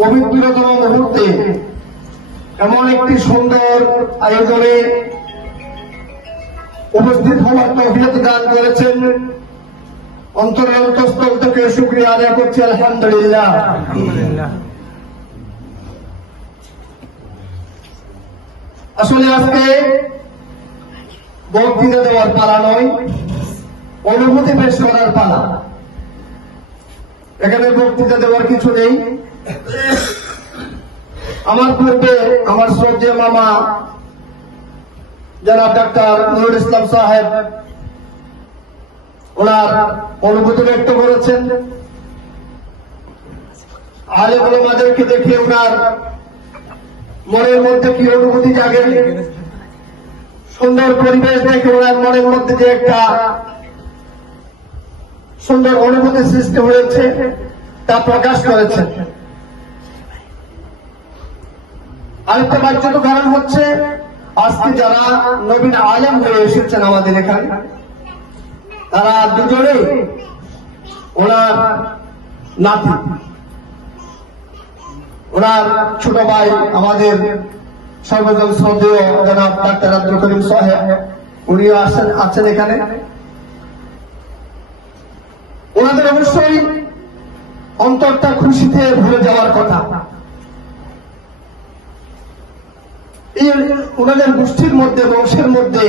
পবিত্রতম মুহূর্তে এমন একটি সুন্দর আয়োজনে উপস্থিত হওয়ার তৌফিক দান করেছেন। অন্তরের অন্তঃস্থল থেকে শুকরিয়া আদায় করছি, আলহামদুলিল্লাহ। আসলে আজকে বক্তৃতা দেওয়ার পালা নয়, অনুভূতি পেশ করার পালা। এখানে বক্তৃতা দেওয়ার কিছু নেই। আমার পূর্বে আমার শ্রদ্ধেয় মামা জনাব ডাক্তার নুরুল ইসলাম সাহেব ওনার অনুভূতি ব্যক্ত করেছেন। আলেম ওলামাদেরকে দেখে ওনার মনের মধ্যে কি অনুভূতি জাগে, সুন্দর পরিবেশ দেখে ওনার মনের মধ্যে যে একটা সুন্দর অনুভূতি সৃষ্টি হয়েছে তা প্রকাশ করেছেন। আরেকটা বাচ্চাত কারণ হচ্ছে আজকে যারা নবীন আলেম হয়ে এসেছেন আমাদের এখানে, তারা দুজনেই ওনার নাতি, ওনার ছোট ভাই আমাদের সর্বজন শ্রদ্ধেয় জনাব ডাক্তার আব্দুল করিম সাহেব, উনিও আছেন এখানে। ওনাদের অবশ্যই অন্তরটা খুশিতে ভরে যাওয়ার কথা। এই ওনাদের গোষ্ঠীর মধ্যে, বংশের মধ্যে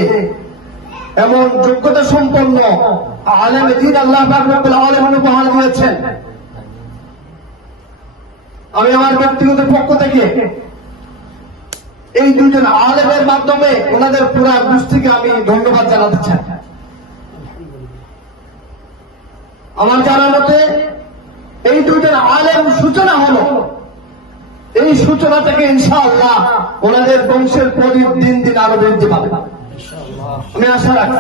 এমন যোগ্যতা সম্পন্ন আলেম দ্বীন আল্লাহ পাক রব্বুল আলামিন উপহার দিয়েছেন। আমি আমার ব্যক্তিগত পক্ষ থেকে এই দুজন আলেমের মাধ্যমে ওনাদের পুরা গোষ্ঠীকে আমি ধন্যবাদ জানাতে চাই। আমার জানা মতে এই দুজন আলেম সূচনা হলো, এই সূচনা থেকে ইনশাআল্লাহ ওনাদের বংশের প্রদীপ দিন দিন আরো বৃদ্ধি পাবে, আমি আশা রাখি।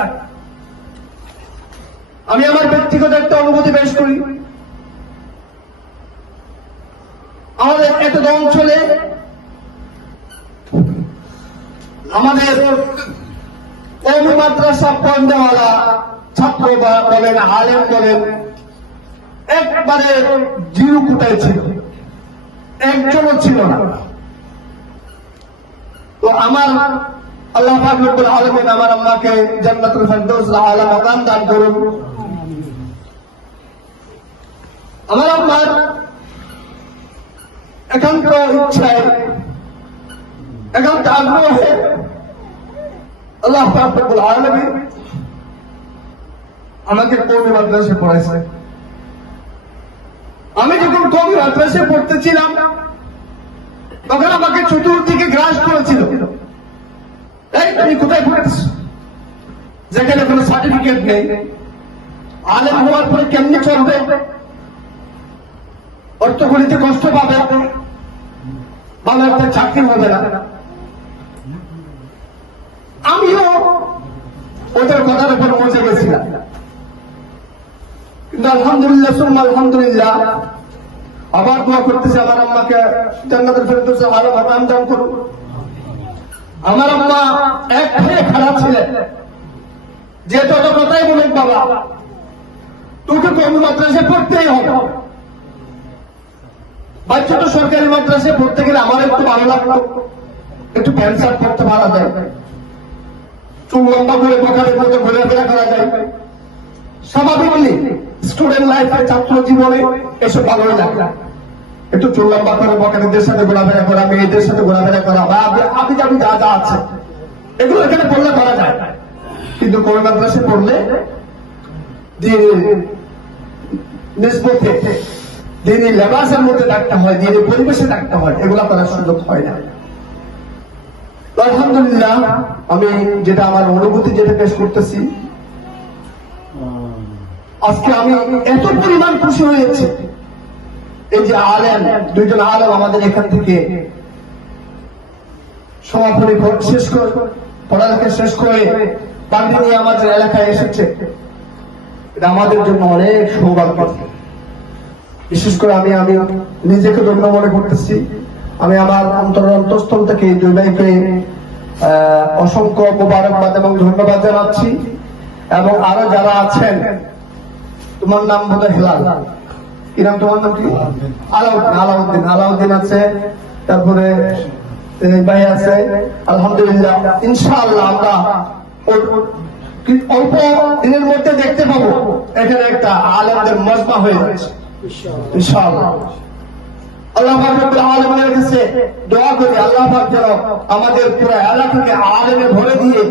আমি আমার ব্যক্তিগত একটা অনুভূতি পেশ করি। আমাদের এত অঞ্চলে আমাদের কওমি মাদ্রাসা পড়নেওয়ালা ছাত্র বলেন, আলেম বলেন, একবারে জিরো কোটায় ছিল, একজনও ছিল না। তো আমার আল্লাহ পাক রব্বুল আলামিন আমার আম্মাকে জান্নাতুল ফেরদৌস আলা মাকাম দান করুন। আমার আম্মার একান্ত ইচ্ছায়, একান্ত আগ্রহে আল্লাহ পাক রব্বুল আলামিন আমাকে কওমি মাদ্রাসায় পড়াইছে। আমি যখন কওমি মাদ্রাসায় পড়তেছিলাম তখন আমাকে চতুর্দিকে গ্রাস করেছিল, তুমি কোথায় পড়েছ, যেখানে কোনো সার্টিফিকেট নেই, আলেম হওয়ার পরে কেমনি চলবে, অর্থকরীতে কষ্ট পাবে, ভালো একটা চাকরি হবে না। আমিও ওদের কথার উপর পৌঁছে গেছিলাম, কিন্তু আলহামদুলিল্লাহ সুম্মা আলহামদুলিল্লাহ আবার দোয়া করতেছে আমার আম্মাকে জান্নাতুল ফেরদৌস আলা মাকাম দান করুন। আমার আম্মা একবারে খারাপ ছিলেন, যে তত কথাই বলেন, বাবা তোকে কওমি মাদ্রাসায় পড়তেই হবে। বাচ্চা তো সরকারি মাদ্রাসায় পড়তে গেলে আমার একটু ভালো লাগতো, একটু প্যান্ট শার্ট পড়তে পারা যায়, চুল লম্বা করে বকারের মতো ঘোরাফেরা করা যায়, স্বাভাবিকলি স্টুডেন্ট লাইফে, ছাত্র জীবনে এসব ভালোই লাগে। একটু চুল লম্বা করে বকারদের সাথে ঘোরাফেরা করা, মেয়েদের সাথে ঘোরাফেরা করা, বা আপনি যাবি যা যা আছে এগুলো এখানে পড়লে করা যায়। কিন্তু কওমি মাদ্রাসায় পড়লে নিসবতে দিনী লেবাসের মধ্যে থাকতে হয়, দিনী পরিবেশে থাকতে হয়, এগুলা করার সুযোগ হয় না। তো আলহামদুলিল্লাহ আমি যেটা আমার অনুভূতি যেটা পেশ করতেছি, আজকে আমি এত পরিমাণ খুশি হয়েছি। এই যে আলেম, দুইজন আলেম আমাদের এখান থেকে সমাপনী শেষ করে, পড়ালেখা শেষ করে বাড়ি নিয়ে আমাদের এলাকায় এসেছে, এটা আমাদের জন্য অনেক সৌভাগ্য। বিশেষ করে আমি নিজেকে ধন্য মনে করতেছি। আমি আমার অন্তরের অন্তঃস্থল থেকে এই দুই ভাইকে অসংখ্য মোবারকবাদ এবং ধন্যবাদ জানাচ্ছি। এবং আরো যারা আছেন, তোমার নাম বোধহয় হেলাল, কি নাম তোমার নাম কি? আলাউদ্দিন আছে, তারপরে ভাই আছে। আলহামদুলিল্লাহ, ইনশাআল্লাহ আমরা অল্প দিনের মধ্যে দেখতে পাবো এখানে একটা আলেমদের মজমা হয়ে যাচ্ছে ইনশাআল্লাহ। আল্লাহ পাক রব্বুল আলামিনের কাছে দোয়া করি, আল্লাহ পাক যেন আমাদের পুরো এলাকাকে আলেমে ভরে দিয়ে,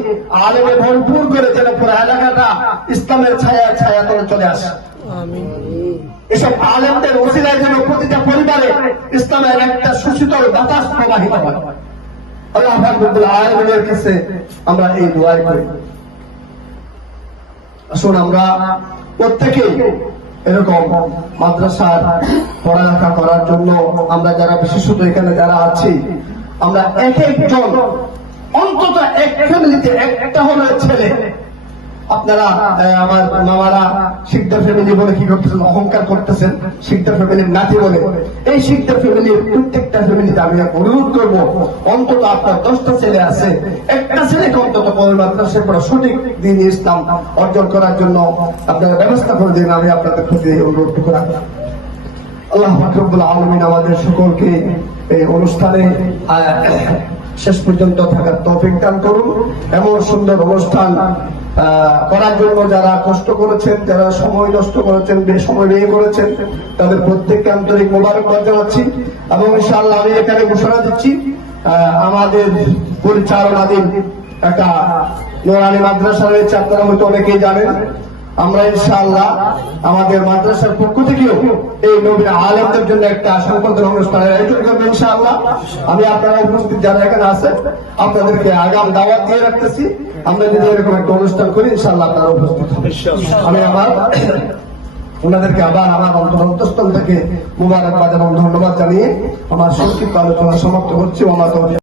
আলেমে ভরপুর করে যেন পুরো এলাকাটা ইসলামের ছায়াতলে চলে আসে। এসব আলেমদের ওসিলায় যেন প্রতিটা পরিবারে ইসলামের একটা সুশীতল বাতাস প্রবাহিত হয়। আল্লাহ পাক রব্বুল আলামিনের কাছে আমরা এই দোয়া করি। আসুন আমরা প্রত্যেকে এরকম মাদ্রাসার পড়ালেখা করার জন্য আমরা যারা বিশেষত এখানে যারা আছি, আমরা এক একজন অন্তত এক ফ্যামিলিতে একটা হলো ছেলে। আপনারা আমার মামারা শিকদার ফ্যামিলি বলে কি করতেছেন, অহংকার করতেছেন, শিকদার ফ্যামিলির নাতি বলে। এই শিকদার ফ্যামিলির প্রত্যেকটা ফ্যামিলিতে আমি অনুরোধ করবো, অন্তত আপনার 10টা ছেলে আছে, একটা ছেলেকে অন্তত মাদ্রাসায় পড়া সঠিক দিন ইসলাম অর্জন করার জন্য আপনারা ব্যবস্থা করে দিন। আমি আপনাদের প্রতি অনুরোধ করা। আল্লাহ পাক রব্বুল আলামিন আমাদের সকলকে এই অনুষ্ঠানে শেষ পর্যন্ত থাকার তৌফিক দান করুন। এমন সুন্দর অনুষ্ঠান করার জন্য যারা কষ্ট করেছেন, যারা সময় নষ্ট করেছেন, সময় ব্যয় করেছেন, তাদের প্রত্যেককে আন্তরিক মোবারকবাদ জানাচ্ছি। এবং ইনশাআল্লাহ আমি এখানে ঘোষণা দিচ্ছি, আমাদের পরিচালনাধীন একটা নুরানি মাদ্রাসা রয়েছে, আপনারা হয়তো অনেকেই জানেন। আমরা ইনশাআল্লাহ আমাদের মাদ্রাসার পক্ষ থেকেও এই নবীর আলেমদের জন্য একটা সংবর্ধনা অনুষ্ঠানের আয়োজন করবো ইনশাআল্লাহ। আমি আপনারা উপস্থিত যারা এখানে আছেন আপনাদেরকে আগাম দাওয়াত দিয়ে রাখতেছি। আমরা যদি এরকম একটা অনুষ্ঠান করি ইনশাআল্লাহ আপনারা উপস্থিত হবেন। আমি আবার ওনাদেরকে আবার আমার অন্তঃস্থল থেকে মুবারকবাদ এবং ধন্যবাদ জানিয়ে আমার সংক্ষিপ্ত আলোচনা সমাপ্ত হচ্ছে।